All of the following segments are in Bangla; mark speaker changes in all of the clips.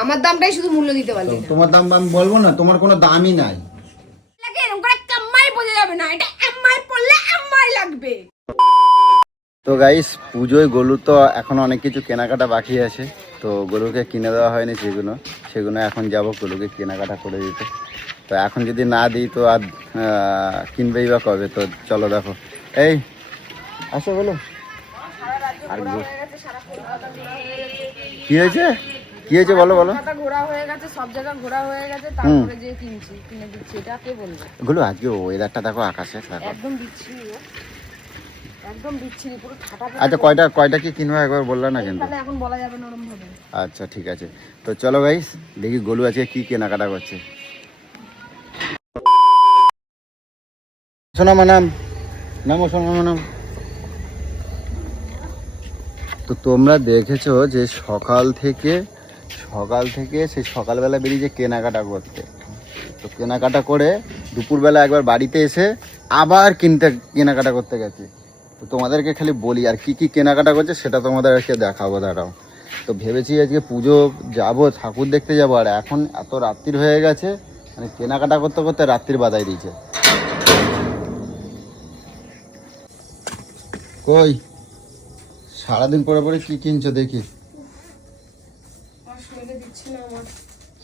Speaker 1: আমার দামটাই শুধু মূল্য দিতে পারলি না।
Speaker 2: তোমার দাম আমি বলব না তোমার কোনো দামই নাই।
Speaker 1: লাগে এরকম করে কাম্মাই বোঝা যাবে না এটা পড়লে লাগবে।
Speaker 2: তো গাইস পুজোয় গরু তো এখন অনেক কিছু কেনাকাটা বাকি আছে তো গরুকে কিনে দেওয়া হয়নি সেগুলো। সেগুলো এখন যাব গরুকে কেনাকাটা করে দিতে। তো এখন যদি না দিই তো আর কিনবেই বা কবে? তো চলো দেখো। এই আসো বলো আর কি হয়েছে? কি হয়েছে বলো বলো।
Speaker 1: কলকাতা ঘোরা হয়ে গেছে সব জায়গা ঘোরা হয়ে গেছে তারপরে যে কিনছি কিনে দিচ্ছি এটা কে বলবে?
Speaker 2: গুলো আজকে ওয়েদারটা দেখো আকাশে দেখো।
Speaker 1: একদম বিচ্ছিরি একদম বিচ্ছিরি পুরো ঠাটা
Speaker 2: আচ্ছা কয়টা কয়টা কি কিনবো একবার বললে না কিন্তু?
Speaker 1: তাহলে এখন বলা যাবে নরম ভাবে
Speaker 2: আচ্ছা ঠিক আছে। তো চলো গাইস দেখি গোলু আজকে কি কেনাকাটা করছে। সোনা মানাম নামো সোনা মানাম। তো তোমরা দেখেছ যে সকাল থেকে সকাল থেকে সেই সকালবেলা বেরিয়ে যে কেনাকাটা করতে। তো কেনাকাটা করে দুপুরবেলা একবার বাড়িতে এসে আবার কিনতে, কেনাকাটা করতে গেছে। তো তোমাদেরকে খালি বলি, আর কি কি কেনাকাটা করছে সেটা তোমাদেরকে দেখাবো, দাঁড়াও। তো ভেবেছি আজকে পুজো যাব, ঠাকুর দেখতে যাব, আর এখন এত রাত্রির হয়ে গেছে মানে কেনাকাটা করতে করতে রাত্রির বাদাই দিয়েছে। কই? সারাদিন পরে পরে কি কিনছো দেখি।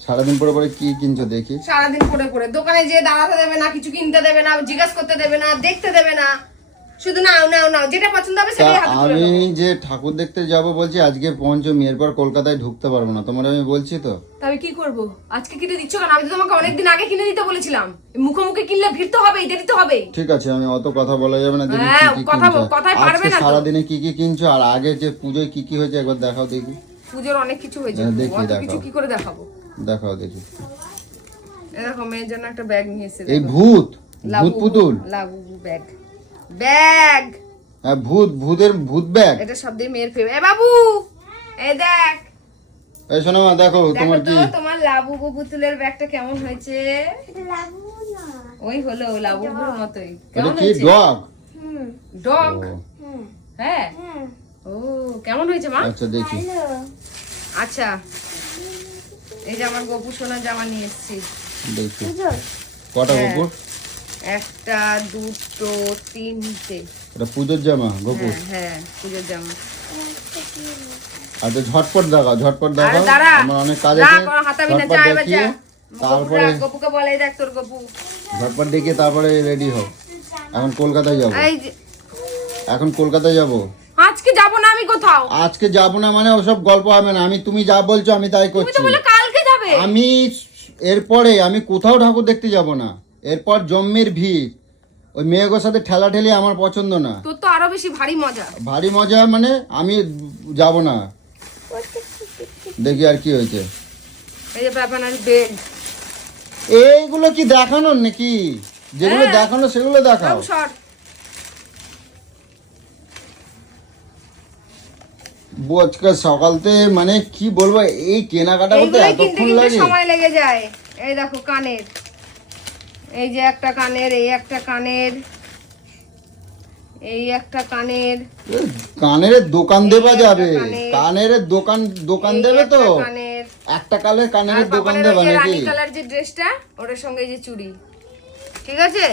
Speaker 2: সারাদিন পরে পরে কি কিনছো দেখি।
Speaker 1: সারাদিন পরে পরে। দোকানে যেয়ে দাঁড়াতে দেবে না কিছু কিনতে দেবে না জিজ্ঞাসা করতে দেবে না দেখতে দেবে না। শুধু নাও নাও নাও যেটা পছন্দ হবে সেটাই হাতে তুলে
Speaker 2: আমি যে ঠাকুর দেখতে যাব বলছি আজকে পঞ্চমী এরপর কলকাতায় ঢুকতে পারব না। তোমার আমি বলছি তো।
Speaker 1: তবে কি করব? আজকে কিনে দিচ্ছ কেন? আমি তো তোমাকে অনেকদিন আগে কিনে দিতে বলেছিলাম। মুখোমুখি কিনলে ভিড় তো হবেই দেরি তো হবেই।
Speaker 2: ঠিক আছে আমি অত কথা বলা যাবে না দেখি
Speaker 1: হ্যাঁ,
Speaker 2: কি
Speaker 1: কথা কথায় পারবে না।
Speaker 2: সারাদিনে কি কি কিনছো? আর আগে যে পুজোয় কি কি হয়েছে একবার দেখাও দেখি।
Speaker 1: পুজোর অনেক কিছু হয়েছে।
Speaker 2: হ্যাঁ, দেখি,
Speaker 1: কিছু কি করে দেখাবো?
Speaker 2: দেখাও দেখি।
Speaker 1: এরকম মেয়ের জন্য একটা ব্যাগ নিয়ে এসেছে
Speaker 2: এই ভূত ভূত পুতুল?
Speaker 1: লাবু ব্যাগ ব্যাগ
Speaker 2: হ্যাঁ ভূত ভূতের ভূত ব্যাগ
Speaker 1: এটা সব দিয়ে মেয়ের ফেভারিট এ বাবু! এই দেখ!
Speaker 2: এই শোনো মা দেখো তোমার কি।
Speaker 1: তোমার লাবু পুতুলের ব্যাগটা কেমন হয়েছে? ওই হলো লাবুর মতোই। কেমন
Speaker 2: কি
Speaker 1: হয়েছে?
Speaker 2: ডগ?
Speaker 1: ডগ? হ্যাঁ? ও কেমন হয়েছে মা?
Speaker 2: আচ্ছা দেখি।
Speaker 1: আচ্ছা। এই যে আমার গপু সোনার জামা নিয়ে এসেছি।
Speaker 2: দেখি। কটা
Speaker 1: হ্যাঁ। একটা দুটো তিনটে।
Speaker 2: এটা পুজোর জামা
Speaker 1: হ্যাঁ হ্যাঁ পুজোর জামা।
Speaker 2: আচ্ছা ঝটপট দেখাও ঝটপট আমার অনেক কাজ আছে। ঝটপট দেখিয়ে তারপরে
Speaker 1: গপুকে বলে দেখ তোর গপু।
Speaker 2: ঝটপট দেখিয়ে তারপরে রেডি হও। এখন কলকাতায় যাব। এখন কলকাতায় যাব।
Speaker 1: আজকে যাব না আমি কোথাও।
Speaker 2: আজকে যাব না মানে ওসব গল্প হবে না। আমি তুমি যা বলছো আমি তাই
Speaker 1: তুমি
Speaker 2: করছি।
Speaker 1: যাবে
Speaker 2: আমি এরপরে আমি কোথাও ঠাকুর দেখতে যাব না। এরপর জম্মির ভিড়। ওই মেয়েগোর সাথে ঠেলা ঠেলি আমার পছন্দ না।
Speaker 1: তোর তো আরও বেশি ভারী মজা।
Speaker 2: ভারী মজা মানে আমি যাব না। দেখি আর কি হয়েছে।
Speaker 1: এই যে বেড।
Speaker 2: এইগুলো কি দেখানোর নাকি? যেগুলো
Speaker 1: হ্যাঁ।
Speaker 2: দেখানো সেগুলো দেখাও।
Speaker 1: শর্ট
Speaker 2: আজকে সকালতে মানে কি বলব এই কেনাকাটা করতে এতক্ষণ লাগে
Speaker 1: সময় লেগে যায়। এই দেখো কানের। এই যে একটা কানের এই একটা কানের। এই একটা কানের।
Speaker 2: কানের দোকান দেওয়া যাবে।
Speaker 1: কানের।
Speaker 2: দোকান দোকান দেবে তো?
Speaker 1: একটা কানের।
Speaker 2: একটা কালে কানের দোকান দেবে নাকি?
Speaker 1: রানী কালার যে ড্রেসটা ওটার সঙ্গে এই যে চুড়ি। ঠিক আছে?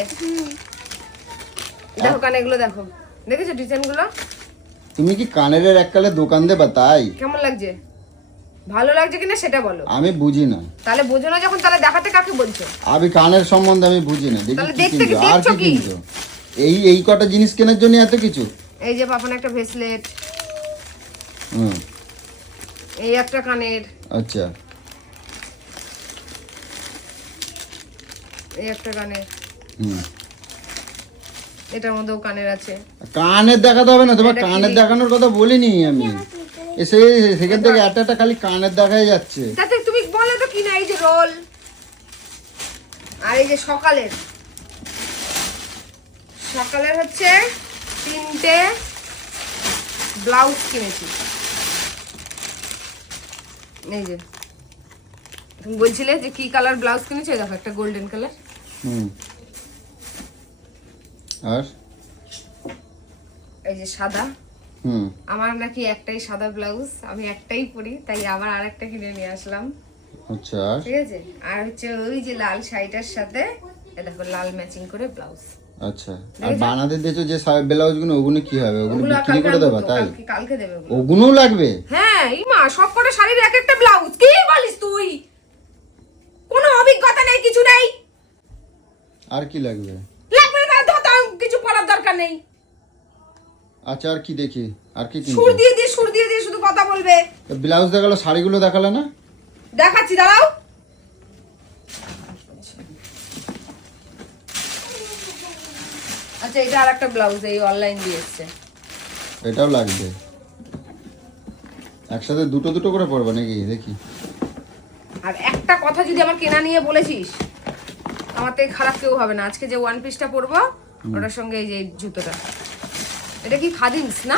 Speaker 1: দেখো কানেগুলো দেখো। দেখেছ ডিজাইনগুলো
Speaker 2: তুমি কি কানের এক কালে দোকান দেবা তাই?
Speaker 1: কেমন লাগছে? ভালো লাগছে কিনা সেটা বলো।
Speaker 2: আমি বুঝি না।
Speaker 1: তাহলে বোঝো না যখন তাহলে দেখাতে কাকে বলছো?
Speaker 2: আমি কানের সম্বন্ধে আমি বুঝি না। দেখি
Speaker 1: তাহলে
Speaker 2: কি
Speaker 1: দেখতে কি-
Speaker 2: আর কি? কিনছো? এই এই কটা জিনিস কেনার জন্য এত কিছু?
Speaker 1: এই যে পাপান একটা ভেসলেট
Speaker 2: হুম।
Speaker 1: এই একটা কানের
Speaker 2: আচ্ছা।
Speaker 1: এই একটা কানের।
Speaker 2: হুম।
Speaker 1: এটার মধ্যেও কানের আছে।
Speaker 2: কানের দেখাতে হবে না তোমার কানের দেখানোর কথা বলিনি আমি। এসে সেখান থেকে একটা একটা খালি কানের দেখাই যাচ্ছে।
Speaker 1: তাতে তুমি বলো তো কি না এই যে রোল আর এই যে সকালের। সকালের হচ্ছে তিনটে ব্লাউজ কিনেছি। এই যে। তুমি বলছিলে যে কি কালার ব্লাউজ কিনেছো? দেখো একটা গোল্ডেন কালার।
Speaker 2: হুম। আর?
Speaker 1: এই যে সাদা।
Speaker 2: হুম।
Speaker 1: আমার নাকি একটাই সাদা ব্লাউজ আমি একটাই পরি তাই আবার আরেকটা কিনে নিয়ে আসলাম।
Speaker 2: আচ্ছা
Speaker 1: ঠিক আছে? আর হচ্ছে ওই যে লাল শাড়িটার সাথে দেখো লাল ম্যাচিং করে ব্লাউজ।
Speaker 2: আচ্ছা আর বানাতে দিয়েছ যে ব্লাউজগুলো ওগুলো কি হবে? ওগুলো বিক্রি করে দেবা তাই?
Speaker 1: কালকে কালকে দেবে ওগুলো।
Speaker 2: ওগুলোও লাগবে?
Speaker 1: হ্যাঁ এই মা সব কটা শাড়ির এক একটা ব্লাউজ কি বলিস তুই? কোনো অভিজ্ঞতা নেই কিছু নেই।
Speaker 2: আর কি লাগবে
Speaker 1: লাগবে না তো তাও কিছু পড়ার দরকার নেই।
Speaker 2: আচ্ছা আর কি দেখি? আর কি
Speaker 1: সুর দিয়ে দিয়ে সুর দিয়ে দিয়ে শুধু কথা বলবে।
Speaker 2: ব্লাউজ দেখাল শাড়িগুলো দেখালে না?
Speaker 1: দেখাচ্ছি দাঁড়াও। আচ্ছা এটা আর একটা ব্লাউজ এই অনলাইন দিয়ে এসছে।
Speaker 2: এটাও লাগবে। একসাথে দুটো দুটো করে পড়বে নাকি? দেখি।
Speaker 1: আর একটা কথা যদি আমার কেনা নিয়ে বলেছিস আমার থেকে খারাপ কেউ হবে না। আজকে যে ওয়ান পিসটা পরবো ওটার সঙ্গে এই যে জুতোটা। এটা কি খাদিমস না?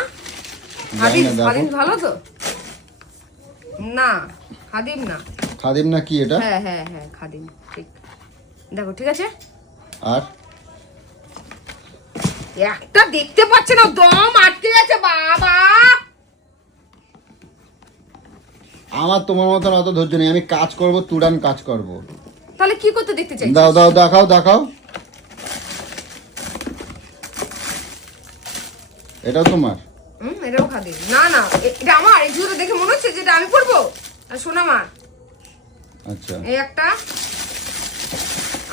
Speaker 1: খাদিমস খাদিমস ভালো তো? না খাদিম না।
Speaker 2: খাদিম না কি এটা?
Speaker 1: হ্যাঁ হ্যাঁ হ্যাঁ খাদিম ঠিক। দেখো ঠিক আছে?
Speaker 2: আর?
Speaker 1: একটা দেখতে পাচ্ছে না দম আটকে গেছে বাবা!
Speaker 2: আমার তোমার মতন অত ধৈর্য নেই আমি কাজ করব তুরান কাজ করব।
Speaker 1: তাহলে কি করতে দেখতে চাই
Speaker 2: দাও দাও দেখাও দেখাও। এটাও তোমার?
Speaker 1: হুম এটাও না না এটা আমার এই জুতো দেখে মনে হচ্ছে যেটা আমি পরবো? আর শোনা মা
Speaker 2: আচ্ছা।
Speaker 1: এই একটা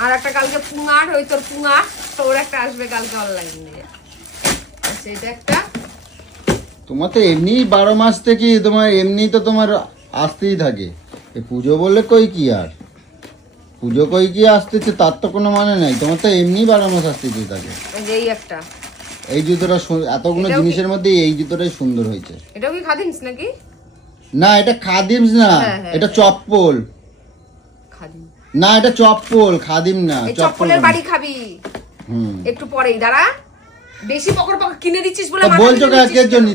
Speaker 1: আর একটা কালকে পুঙার ওই তোর পুঙা তোর একটা আসবে কালকে অনলাইন আচ্ছা এটা একটা।
Speaker 2: তোমার তো এমনি বারো মাস থেকে তোমার এমনি তো তোমার আসতেই থাকে। এই পুজো বললে কই কি আর? পুজো কই কি আসতেছে তার তো কোনো মানে নাই। তোমার তো এমনি বারো মাস আসতেই থাকে।
Speaker 1: এই একটা।
Speaker 2: এই জুতোটা এতগুলো জিনিসের মধ্যে এই জুতোটাই সুন্দর হয়েছে।
Speaker 1: এটাও কি খাদিমস নাকি?
Speaker 2: না এটা খাদিমস না
Speaker 1: হ্যাঁ, হ্যাঁ,
Speaker 2: এটা চপ্পল।
Speaker 1: খাদিম।
Speaker 2: না এটা চপ্পল খাদিম না
Speaker 1: চপ্পলের বাড়ি খাবি।
Speaker 2: হুম।
Speaker 1: একটু পরেই দাঁড়া। বেশি পকড় পকড় কিনে দিচ্ছিস বলে
Speaker 2: বলছো কাকের জন্য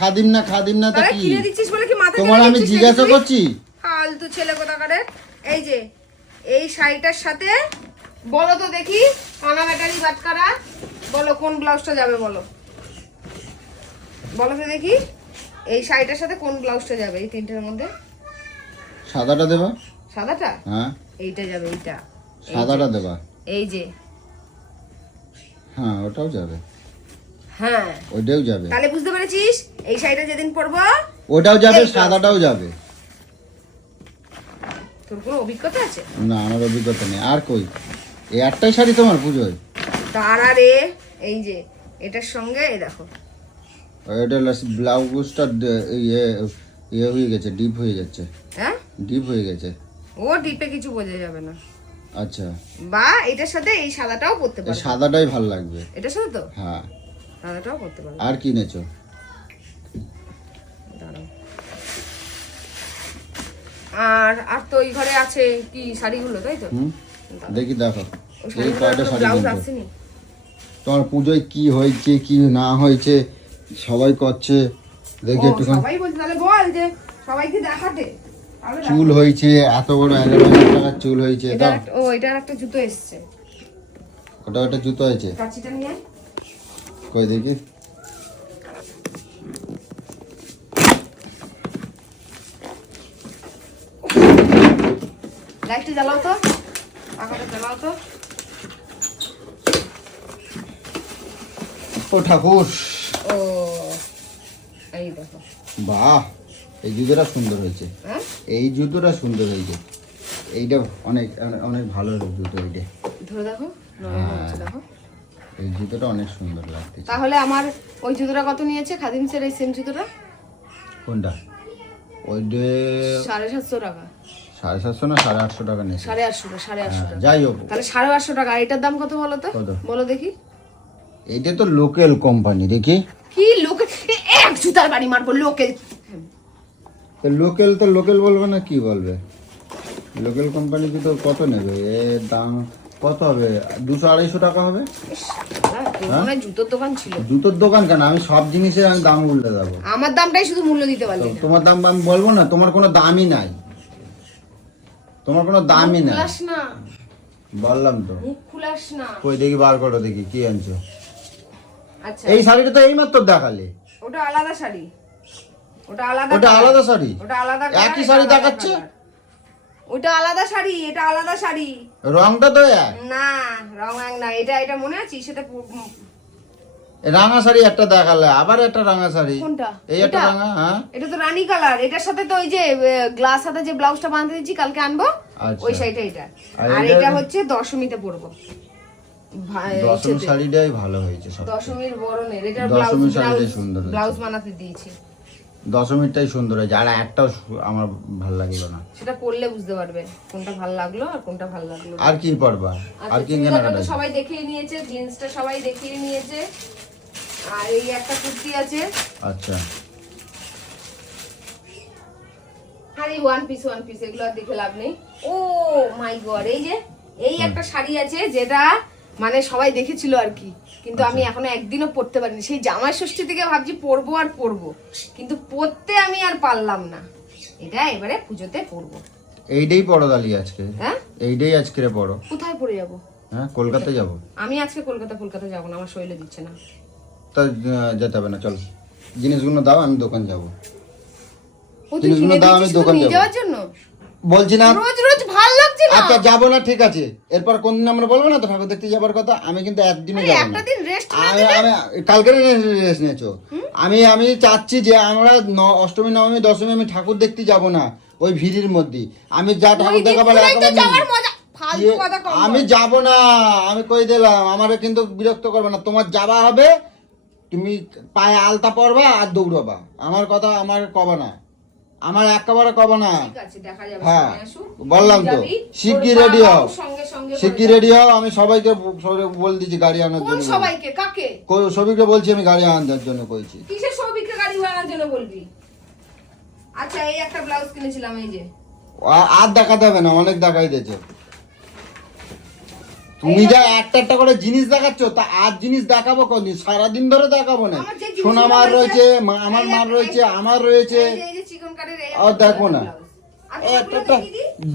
Speaker 2: খাদিম না খাদিম না তা কি?
Speaker 1: কিনে দিচ্ছিস বলে কি মাথা
Speaker 2: তোমার আমি জিজ্ঞাসা করছি?
Speaker 1: ফালতু ছেলে কোথাকারের। এই যে এই শাড়িটার সাথে বলো তো দেখি কানা ব্যাটারি বাটকারা বলো কোন ব্লাউজটা যাবে বলো। বলো তো দেখি এই শাড়িটার সাথে কোন ব্লাউজটা যাবে এই তিনটার মধ্যে?
Speaker 2: সাদাটা দেবা?
Speaker 1: সাদাটা?
Speaker 2: হ্যাঁ।
Speaker 1: এইটা যাবে এইটা।
Speaker 2: সাদাটা দেবা?
Speaker 1: এই যে।
Speaker 2: হ্যাঁ ওটাও যাবে।
Speaker 1: হ্যাঁ।
Speaker 2: ওইটাও যাবে।
Speaker 1: তাহলে বুঝতে পেরেছিস? এই শাড়িটা যেদিন পরবো
Speaker 2: ওটাও যাবে সাদাটাও যাবে।
Speaker 1: তোর কোনো অভিজ্ঞতা আছে?
Speaker 2: না আমার অভিজ্ঞতা নেই। আর কই? এই একটাই শাড়ি তোমার পুজোয়?
Speaker 1: তার আরে এই যে এটার সঙ্গে এই দেখো।
Speaker 2: এটা ব্লাউজটা ইয়ে ইয়ে হয়ে গেছে ডিপ হয়ে যাচ্ছে
Speaker 1: হ্যাঁ?
Speaker 2: ডিপ হয়ে গেছে।
Speaker 1: ও ডিপে কিছু বোঝা যাবে না।
Speaker 2: আচ্ছা।
Speaker 1: বা এটার সাথে এই সাদাটাও পরতে পারবে
Speaker 2: সাদাটাই ভালো লাগবে।
Speaker 1: এটার সাথে তো?
Speaker 2: হ্যাঁ।
Speaker 1: সাদাটাও পরতে পারবে
Speaker 2: আর কি নেছো?
Speaker 1: আর আর তো ওই ঘরে আছে কি শাড়িগুলো তাই তো?
Speaker 2: দেখি দেখো। এই কয়টা শাড়ি
Speaker 1: আসেনি?
Speaker 2: তোমার পুজোয় কি হয়েছে কি না হয়েছে সবাই করছে দেখি
Speaker 1: ও,
Speaker 2: একটুখানি।
Speaker 1: সবাই বলছে তাহলে বল যে সবাইকে দেখাতে।
Speaker 2: চুল হয়েছে এত বড় এগারো হাজার টাকার চুল হয়েছে
Speaker 1: একটা- ও এটার একটা জুতো এসছে।
Speaker 2: ওটা একটা জুতো হয়েছে।
Speaker 1: কাচিটা নিয়ে
Speaker 2: কই দেখি।
Speaker 1: লাইটটা জ্বালাও তো পাখাটা জ্বালাও তো।
Speaker 2: ও ঠাকুর।
Speaker 1: ও এই দেখো।
Speaker 2: বাহ এই জুতোটা সুন্দর হয়েছে।
Speaker 1: হ্যাঁ?
Speaker 2: এই জুতোটা সুন্দর হয়েছে। এইটা অনেক অনেক ভালো জুতো এইটা।
Speaker 1: ধরে দেখো নরম দেখো।
Speaker 2: এই জুতোটা অনেক সুন্দর লাগতেছে
Speaker 1: তাহলে আমার ওই জুতোটা কত নিয়েছে? খাদিমসের এই সেম জুতোটা?
Speaker 2: কোনটা? ওইটা
Speaker 1: সাড়ে সাতশো টাকা।
Speaker 2: সাড়ে সাতশো না সাড়ে আটশো টাকা নিয়েছে?
Speaker 1: সাড়ে আটশো টাকা সাড়ে আটশো
Speaker 2: হ্যাঁ,
Speaker 1: টাকা।
Speaker 2: যাই হোক।
Speaker 1: তাহলে সাড়ে আটশো টাকা। এটার দাম কত বলো তো? বলো দেখি।
Speaker 2: এইটা তো লোকাল কোম্পানি দেখি।
Speaker 1: কি লোকে এ, এক জুতার বাড়ি মারবো লোকে
Speaker 2: তো লোকাল তো লোকাল বলবে না কি বলবে? লোকাল কোম্পানি তো কত নেবে? এর দাম কত হবে? দুশো আড়াইশো টাকা হবে?
Speaker 1: জুতোর দোকান ছিল।
Speaker 2: জুতোর দোকান কেন? আমি সব জিনিসের আমি দাম উল্টে দেবো।
Speaker 1: আমার দামটাই শুধু মূল্য দিতে পারলি না।
Speaker 2: তোমার দাম আমি বলব না তোমার কোনো দামই নাই। তোমার কোনো দামই নাই।
Speaker 1: খুলাস না।
Speaker 2: বললাম তো।
Speaker 1: মুখ খুলাস না।
Speaker 2: কই দেখি বার করো দেখি কি আনছো? এই শাড়িটা তো এইমাত্র দেখালে।
Speaker 1: ওটা আলাদা শাড়ি। ওটা আলাদা
Speaker 2: ওটা আলাদা শাড়ি?
Speaker 1: ওটা আলাদা
Speaker 2: একই শাড়ি দেখাচ্ছে?
Speaker 1: ওটা আলাদা শাড়ি এটা আলাদা শাড়ি।
Speaker 2: রংটা তো এক।
Speaker 1: না রং এক না এটা এটা মনে আছে? সেটা
Speaker 2: রাঙা শাড়ি একটা দেখালে আবার একটা রাঙা শাড়ি।
Speaker 1: কোনটা?
Speaker 2: এই একটা
Speaker 1: এটা?
Speaker 2: রাঙা হ্যাঁ।
Speaker 1: এটা তো রানী কালার এটার সাথে তো ওই যে গ্লাস হাতে যে ব্লাউজটা বানাতে দিচ্ছি কালকে আনব
Speaker 2: আচ্ছা।
Speaker 1: ওই শাড়িটা এটা।
Speaker 2: আর এটা-
Speaker 1: হচ্ছে দশমীতে পরবো।
Speaker 2: দশম শাড়িটাই ভালো হয়েছে সব
Speaker 1: দশমীর বরণের এটা
Speaker 2: দশমীর শাড়িটাই সুন্দর
Speaker 1: ব্লাউজ বানাতে দিয়েছি।
Speaker 2: দশমীরটাই সুন্দর হয়েছে আর একটাও আমার ভালো লাগল না।
Speaker 1: সেটা পরলে বুঝতে পারবে কোনটা ভালো লাগল আর কোনটা ভালো লাগল
Speaker 2: আর কি আর
Speaker 1: আচ্ছা
Speaker 2: কি কেনাকাটা
Speaker 1: সবাই দেখিয়ে নিয়েছে জিন্সটা সবাই দেখিয়ে নিয়েছে। আর এই একটা কুর্তি আছে।
Speaker 2: আচ্ছা।
Speaker 1: আর ওয়ান পিস ওয়ান পিস এগুলো আর দেখে লাভ নেই। ও মাই গড এই যে এই একটা শাড়ি আছে যেটা মানে সবাই দেখেছিল আর কি। কিন্তু আমি
Speaker 2: আচ্ছা।
Speaker 1: এখনও একদিনও পরতে পারিনি। সেই জামাই ষষ্ঠী থেকে ভাবছি পরবো আর পরবো কিন্তু পরতে আমি আর পারলাম না। এটা এবারে পুজোতে পরবো
Speaker 2: এইটাই পড়ো দালি আজকে?
Speaker 1: হ্যাঁ?
Speaker 2: এইটাই আজকে পড়ো।
Speaker 1: কোথায় পরে যাব?
Speaker 2: হ্যাঁ কলকাতা যাব।
Speaker 1: আমি আজকে কলকাতা কলকাতা যাব না আমার শরীরে দিচ্ছে না।
Speaker 2: তা যেতে হবে না চলো। জিনিসগুলো দাও আমি দোকান যাব। জিনিসগুলো দাও, আমি দোকান যাব।
Speaker 1: যাওয়ার জন্য?
Speaker 2: বলছি না।
Speaker 1: রোজ রোজ না
Speaker 2: আচ্ছা যাব না ঠিক আছে। এরপর কোনদিন আমরা বলব না তো? ঠাকুর দেখতে যাবার কথা। আমি কিন্তু একদিনও যাব
Speaker 1: একটা
Speaker 2: না
Speaker 1: দিন রেস্ট
Speaker 2: আমি আমি কালকে রেস্ট নিয়েছো। আমি আমি চাচ্ছি যে আমরা অষ্টমী নবমী দশমী আমি ঠাকুর দেখতে যাব না ওই ভিড়ের মধ্যে। আমি যা ঠাকুর দেখা বলে
Speaker 1: তো
Speaker 2: একেবারে ইয়ে, আমি। যাব না আমি কই দিলাম আমার কিন্তু বিরক্ত করবে না। তোমার যাবা হবে তুমি পায়ে আলতা পরবা আর দৌড়াবা। আমার কথা আমার কবা না। আমার একেবারে কবা না। হ্যাঁ, বললাম তো,
Speaker 1: যাবি, রেডি
Speaker 2: হও।
Speaker 1: বলে
Speaker 2: রেডি হও আমি সবাইকে বলে দিচ্ছি গাড়ি আনার জন্য
Speaker 1: সবাইকে? কাকে?
Speaker 2: কই- সবিকে বলছি আমি গাড়ি আনার জন্য কইছি।
Speaker 1: কিসের সৌভিককে গাড়ি ভাড়ার জন্য বলবি? আচ্ছা এই একটা ব্লাউজ কিনেছিলাম এই যে।
Speaker 2: আর দেখাতে হবে না অনেক দেখাই দিয়েছে। তুমি যা একটা একটা করে জিনিস দেখাচ্ছ তা আর জিনিস দেখাবো কোনদিন সারাদিন ধরে দেখাবো না।
Speaker 1: আমার
Speaker 2: সোনা মার
Speaker 1: রয়েছে,
Speaker 2: আমার মার রয়েছে আমার রয়েছে। দেখো না।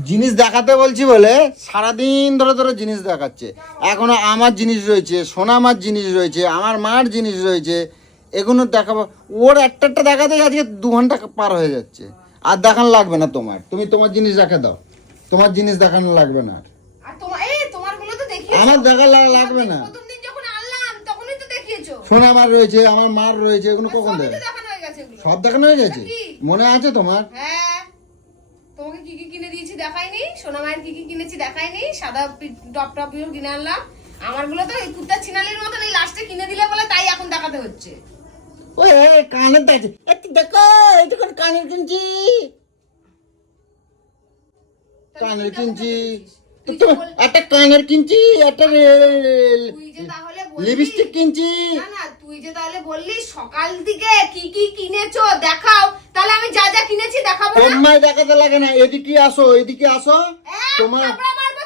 Speaker 2: জিনিস দেখাতে বলছি বলে সারাদিন ধরে ধরে জিনিস দেখাচ্ছে। এখনও আমার জিনিস রয়েছে সোনা মার জিনিস রয়েছে আমার মার জিনিস রয়েছে এগুলো দেখাবো। ওর একটা একটা দেখাতে আজকে দু ঘণ্টা পার হয়ে যাচ্ছে। আর দেখানো লাগবে না তোমার। তুমি তোমার জিনিস রেখে দাও। তোমার জিনিস দেখানো লাগবে না আমার দেখা লাগবে না।
Speaker 1: প্রথম দিন যখন আনলাম তখনই তো দেখিয়েছো।
Speaker 2: সোনা মার রয়েছে আমার মার রয়েছে এগুলো কখন দেবে? সব দেখানো হয়ে গেছে? মনে আছে তোমার?
Speaker 1: হ্যাঁ। তোমাকে কি কি কিনে দিয়েছি দেখাইনি? সোনা মায়ের কি কি কিনেছি দেখাইনি? সাদা টপ টপগুলো কিনে আনলাম। আমারগুলো তো এই কুত্তা চিনালির মতন এই লাস্টে কিনে দিলে বলে তাই এখন দেখাতে হচ্ছে।
Speaker 2: ওই ওই, কানের দেখছে একটু দেখো এইটু করে কানের কিনছি? কানের কিনছি। একটা কানের কিনছি একটা রে- লিপস্টিক কিনছি।
Speaker 1: না না তুই যে তাহলে বললি সকাল দিকে কি কি কিনেছো দেখাও। তাহলে আমি যা যা কিনেছি দেখাবো না?
Speaker 2: তোমায় দেখাতে লাগে না এদিকে আসো এদিকে আসো। তোমার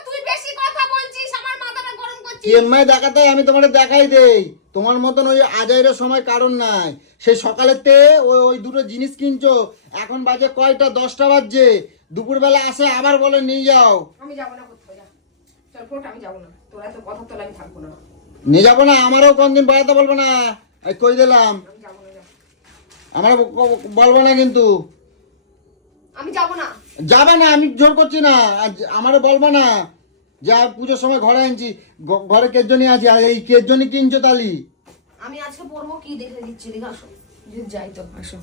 Speaker 1: তুই বেশি কথা বলছিস আমার মাথাটা গরম করছিস।
Speaker 2: ইএমআই দেখাতে আমি তোমার দেখাই দেই। তোমার মতন ওই আজাইরের সময় কারণ নাই। সেই সকালেতে ওই ওই দুটো জিনিস কিনছো। এখন বাজে কয়টা? দশটা বাজছে। দুপুরবেলা আসে আবার বলে নিয়ে যাও।
Speaker 1: আমি যাব না কোথাও যা। চল ফোট আমি যাব না। তোরা তো কথা তোলা আমি থাকব না।
Speaker 2: নিয়ে যাব না আমারও কোনদিন বেড়াতে বলব না। এই কই দিলাম?
Speaker 1: আমি যাব না যা।
Speaker 2: আমার বলব না কিন্তু।
Speaker 1: আমি যাব না।
Speaker 2: যাবে না আমি জোর করছি না। আমারও বলব না। যা পুজোর সময় ঘরে আনছি ঘরে কের জন্য আছি আর এই কের জন্য কিনছো তালি?
Speaker 1: আমি আজকে পড়ব কি দেখে দিচ্ছি দেখে আসো। যদি যাই তো আসো।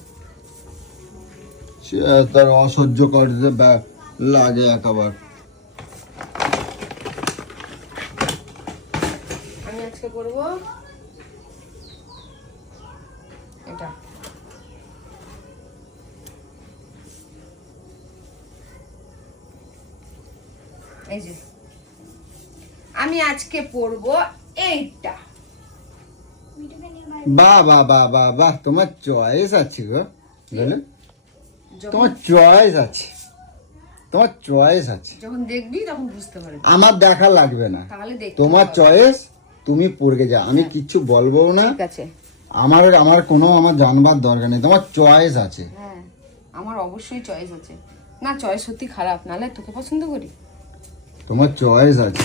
Speaker 2: সে তার অসহ্য করতে লাগে একেবার।
Speaker 1: আজকে পড়ব এটা। এই যে। আমি আজকে পড়ব এইটা।
Speaker 2: বাহ বাহ বাহ বাহ বাহ তোমার চয়েস আছে গো। বুঝলে তোমার চয়েস আছে। তোমার চয়েস আছে।
Speaker 1: যখন দেখবি তখন বুঝতে পারবি।
Speaker 2: আমার দেখা লাগবে না।
Speaker 1: তাহলে দেখ
Speaker 2: তোমার চয়েস তুমি পড়ে যা আমি কিচ্ছু বলব না।
Speaker 1: ঠিক আছে।
Speaker 2: আমার আমার কোনো আমার জানবার দরকার নেই। তোমার চয়েস আছে।
Speaker 1: হ্যাঁ আমার অবশ্যই চয়েস আছে। না চয়েস সত্যি খারাপ। নালে তোকে পছন্দ করি।
Speaker 2: তোমার চয়েস আছে।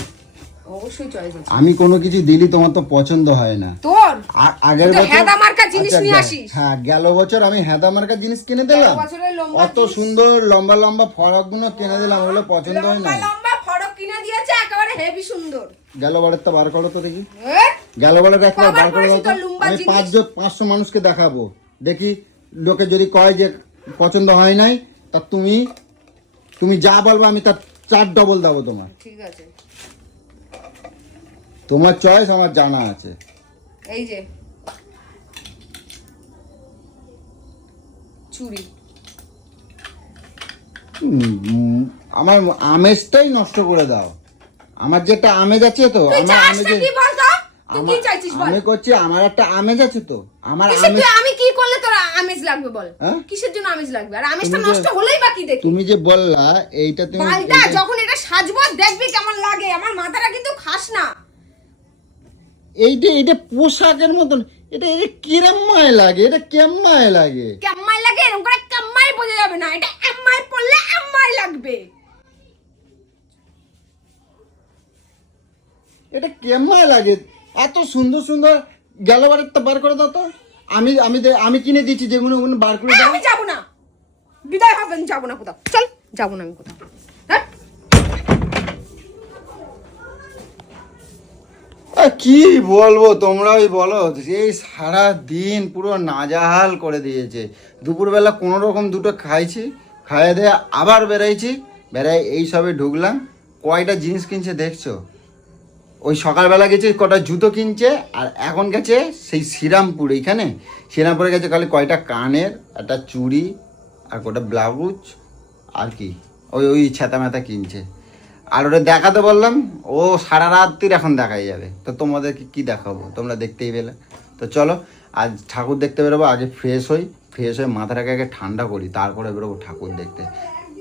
Speaker 1: অবশ্যই চয়েস আছে।
Speaker 2: আমি কোনো কিছু দিলি তোমার তো পছন্দ হয় না।
Speaker 1: তোর?
Speaker 2: আ- আগের
Speaker 1: তো
Speaker 2: বছর
Speaker 1: হেদা মার্কা জিনিস
Speaker 2: আচ্ছা,
Speaker 1: নিয়ে আসিস।
Speaker 2: হ্যাঁ গেল বছর আমি হেদা মার্কা জিনিস কিনে দিলাম।
Speaker 1: বছরের লম্বা
Speaker 2: অত সুন্দর লম্বা লম্বা ফরাকগুলো কিনে দিলাম ওগুলো পছন্দ হয় না।
Speaker 1: লম্বা লম্বা ফরক কিনে দিয়েছে একেবারে হেভি সুন্দর।
Speaker 2: গেল বারের তো বার করো তো দেখি? গেল বারের একবার বার করে দাও তো। আমি পাঁচজন পাঁচশো মানুষকে দেখাবো। দেখি লোকে যদি কয় যে পছন্দ হয় নাই তা তুমি তুমি যা বলবে আমি তার চার ডবল দেবো তোমার।
Speaker 1: ঠিক আছে।
Speaker 2: তোমার চয়েস আমার জানা আছে।
Speaker 1: এই যে।
Speaker 2: উম, আমার আমেজটাই নষ্ট করে দাও। আমার যেটা আমেজ আছে তো আমার আমেজে
Speaker 1: কি বল তো তুই কি চাইছিস বল?
Speaker 2: আমি করছি আমার একটা আমেজ আছে তো আমার আমেজ
Speaker 1: আমি কি করলে তোর আমেজ লাগবে বল?
Speaker 2: হ্যাঁ?
Speaker 1: কিসের জন্য আমেজ লাগবে? আর আমেজটা নষ্ট হলেই বাকি দেখি
Speaker 2: তুমি যে বললা এইটা তুমি
Speaker 1: বালটা যখন এটা সাজবো দেখবি কেমন লাগে। আমার মাথাটা কিন্তু খাস না।
Speaker 2: এইটা এইটা পোশাকের মতন এটা এটা কিরম মায় লাগে? এটা কেমন মায় লাগে?
Speaker 1: কেম্মাই লাগে? এরকম করে কেম্মাই বোঝা যাবে না এটা এম্মাই পড়লে এম্মাই লাগবে
Speaker 2: এটা কেমন লাগে? এত সুন্দর সুন্দর গেল তো বার করে দাও তো। আমি আমি আমি কিনে দিচ্ছি যেগুলো ওগুলো বার করে দাও।
Speaker 1: আমি যাব না। বিদায় হবেন যাব না কোথাও। চল যাব না আমি কোথাও।
Speaker 2: কি বলব তোমরাই বলো? এই সারা দিন পুরো নাজাহাল করে দিয়েছে। দুপুরবেলা কোনো রকম দুটো খাইছি খাইয়ে দিয়ে আবার বেরাইছি। বেড়াই এই সবে ঢুকলাম। কয়টা জিনিস কিনছে দেখছ? ওই সকালবেলা গেছে কটা জুতো কিনছে, আর এখন গেছে সেই শ্রীরামপুর এইখানে। শ্রীরামপুরে গেছে খালি কয়টা কানের, একটা চুড়ি, আর কটা ব্লাউজ, আর কি, ওই ওই ছাতা মাথা কিনছে। আর ওটা দেখাতে বললাম, ও সারা রাত্রির এখন দেখাই যাবে। তো তোমাদেরকে কি দেখাবো, তোমরা দেখতেই পেলে। তো চলো, আজ ঠাকুর দেখতে বেরোবো, আগে ফ্রেশ হই ফ্রেশ হয়ে মাথাটাকে আগে ঠান্ডা করি, তারপরে বেরোবো ঠাকুর দেখতে।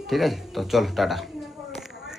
Speaker 2: ঠিক আছে? তো চলো, টাটা।